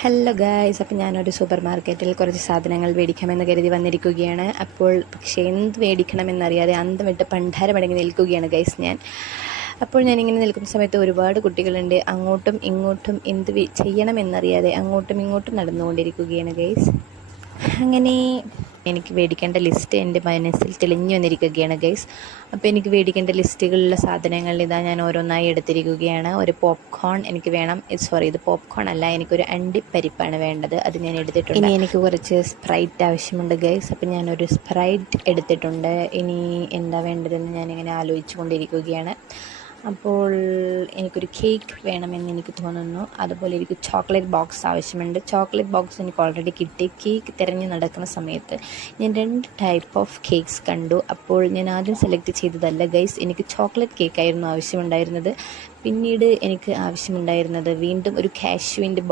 Hello guys, അപ്പോൾ ഞാനൊരു super മാർക്കറ്റിൽ കുറച്ച് സാധനങ്ങൾ മേടിക്കാമെന്ന് കരുതി വന്നിരിക്കുകയാണ്. പക്ഷേ എന്ത് മേടിക്കണമെന്നറിയാതെ അന്തം വിട്ട് പണ്ടാരമടങ്ങി നിൽക്കുകയാണ് ഗൈസ് ഞാൻ. അപ്പോൾ ഞാനിങ്ങനെ നിൽക്കുന്ന സമയത്ത് ഒരുപാട് കുട്ടികളുണ്ട്. അങ്ങോട്ടും ഇങ്ങോട്ടും ചെയ്യണമെന്നറിയാതെ അങ്ങോട്ടും ഇങ്ങോട്ടും നടന്നുകൊണ്ടിരിക്കുകയാണ് ഗൈസ്. അങ്ങനെ എനിക്ക് മേടിക്കേണ്ട ലിസ്റ്റ് എൻ്റെ മനസ്സിൽ തെളിഞ്ഞു വന്നിരിക്കുകയാണ് ഗൈസ്. അപ്പോൾ എനിക്ക് മേടിക്കേണ്ട ലിസ്റ്റുകളിലുള്ള സാധനങ്ങൾ ഇതാ ഞാൻ ഓരോന്നായി എടുത്തിരിക്കുകയാണ്. ഒരു പോപ്കോൺ എനിക്ക് വേണം. ഇത് പോപ്കോൺ അല്ല, എനിക്കൊരു അണ്ടിപ്പരിപ്പാണ് വേണ്ടത്. അത് ഞാൻ എടുത്തിട്ടുണ്ട്. ഇനി എനിക്ക് കുറച്ച് സ്പ്രൈറ്റ് ആവശ്യമുണ്ട് ഗൈസ്. അപ്പോൾ ഞാനൊരു സ്പ്രൈറ്റ് എടുത്തിട്ടുണ്ട്. ഇനി എന്താ വേണ്ടതെന്ന് ഞാനിങ്ങനെ ആലോചിച്ചു കൊണ്ടിരിക്കുകയാണ്. അപ്പോൾ എനിക്കൊരു കേക്ക് വേണമെന്ന് എനിക്ക് തോന്നുന്നു. അതുപോലെ എനിക്ക് ചോക്ലേറ്റ് ബോക്സ് ആവശ്യമുണ്ട്. ചോക്ലേറ്റ് ബോക്സ് എനിക്ക് ഓൾറെഡി കിട്ടി. കേക്ക് തിരഞ്ഞു നടക്കുന്ന സമയത്ത് ഞാൻ 2 ടൈപ്പ് ഓഫ് കേക്ക്സ് കണ്ടു. അപ്പോൾ ഞാൻ ആദ്യം സെലക്ട് ചെയ്തതല്ല ഗൈസ്, എനിക്ക് ചോക്ലേറ്റ് കേക്കായിരുന്നു ആവശ്യമുണ്ടായിരുന്നത്. പിന്നീട് എനിക്ക് ആവശ്യമുണ്ടായിരുന്നത് വീണ്ടും ഒരു കാഷ്യൂവിൻ്റെ